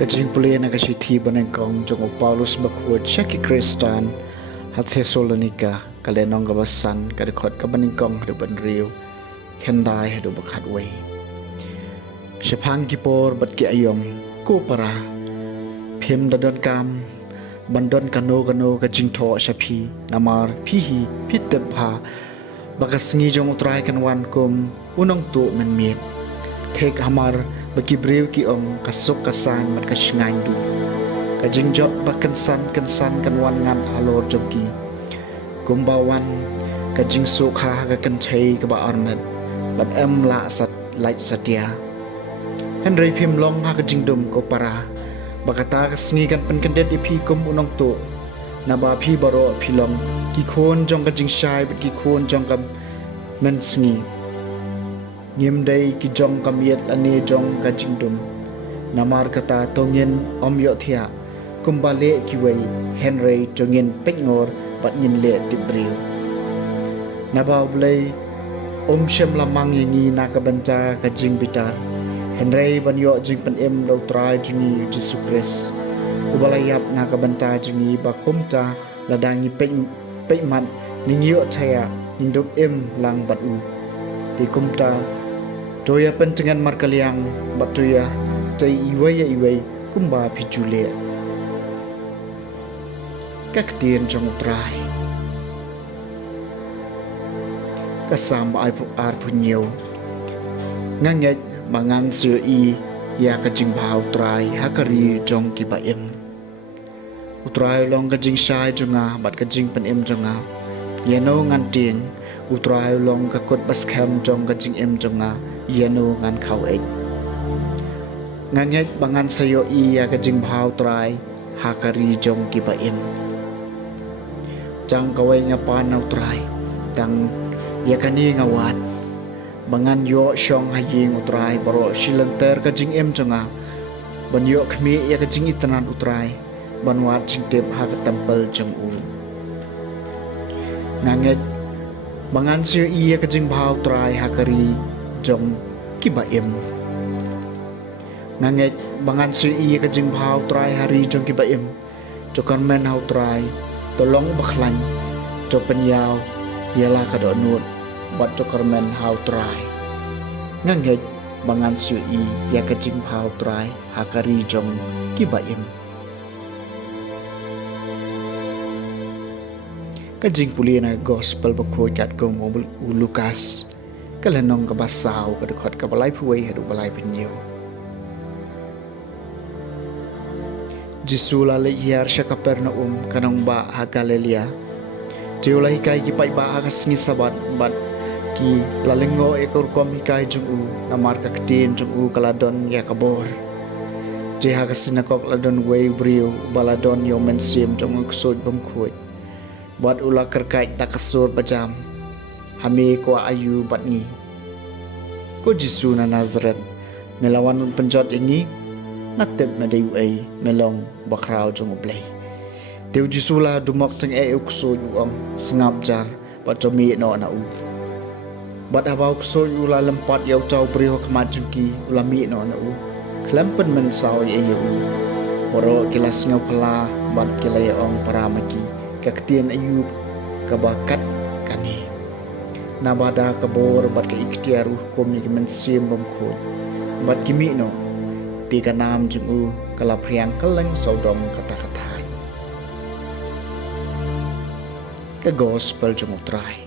Kajing puli na kasiti banengkong jong Paulus bakwat siya ki Kristan at Thessalonika kalenong gabasan kadikot kabanengkong haduban riyo kenday hadu bakhatway Shapang kipor bat ki ayom ko para phim dadon kam bandon kano kajing tho shapi namar pihi pitet pha bakasngi jong utrai kanwan kum unong tu men mit thek hamar bagi brew ki om kasuk kasan mat kasngain du kajing jot bakansan kansan kanwan ngan alor jogi kumbawan kajing sukha ka kanthei ka ba armet bat em la sat like satia Henry phim long ha kajing dum ko para bakata kasngi kan penkendet ipi kum unong tu na ba phi baro philom ki khon jong kajing shai bat ki khon jong ka men sngi Ngim day ki jong kamiet ane jong ka jingdum namar kata tongin om yo thia kumbale ki wei Henry tongin pengor bat ngin le tibriu nabaw blay shem lamang yingi nakabanta ka jing bitar Henry ban yo jing pen em lo try jungi Jesus Christ ubalayap nakabanta jungi ba kumta ladangi pekmat ningyo thaya ninduk em lang bat u ti kumta Toya pentingan markaliang batuya tay iway kumba pijule kaktian jong utray kasam ay ar punyo nganget mangan sio I ya kajing bahau utray hakari jong kibaim utray long kajing shai jonga bat kajing penem jonga yano ngantin utray long kakot baskem jong kajing em jonga yano ngan khau ek ngangek bangan sayo iya kajing bhau trai hakari jong kibaim jang kawai ngapan nau trai tang yakani ngawat bangan yo shong hajing utrai baro shilenter kajing em jonga ban yo khmi ya kajing itanan utrai banwat jing tep ha tempel jong u ngangek bangan sayo iya kajing bhau trai hakari jong kibaim nganget bangan si iya kajing bhau trai hari jong kibaim jokan men hau trai tolong bakhlan jo penyaw yala kadonut bat jokar men hau trai nganget bangan si iya kajing bhau trai hakari jong kibaim kajing puli na gospel bakoi kat ko mobile Lukas kalanong kabasaw kadukot kabalay puway hadu balay pinyo Jisu lalay hiyar siya Kapernaum kanong ba ha Galilea tiulay hikay gipay ba akas ngi sabat bat ki lalingo ekor kom hikay jung u namar kaktin jung u kaladon ya kabor ti hakas sinakok ladon way brio baladon yo mensim jung kusod bamkhoy bat ula kerkait takasur pajam Hami ko ayu bat ni ko Jisu na Nazareth melawan un penjot ini natep na dayu ay melong bakraw jong ublay Dew Jisu la dumok teng e ukso yu ang sengap jar bat jomi no na u bat habaw ukso yu la lempat yaw taw priho kamat jungki ulami no na u klempen men saw e yu boro kilas ngaw pala bat kilay ong paramagi kaktian ayu kabakat kani nabada kabor bat ka ikhtiaru kom ni mensim bamkhot bat kimi no tiga nam jungu kalapriang keleng sodom kata-kata ke gospel jung utray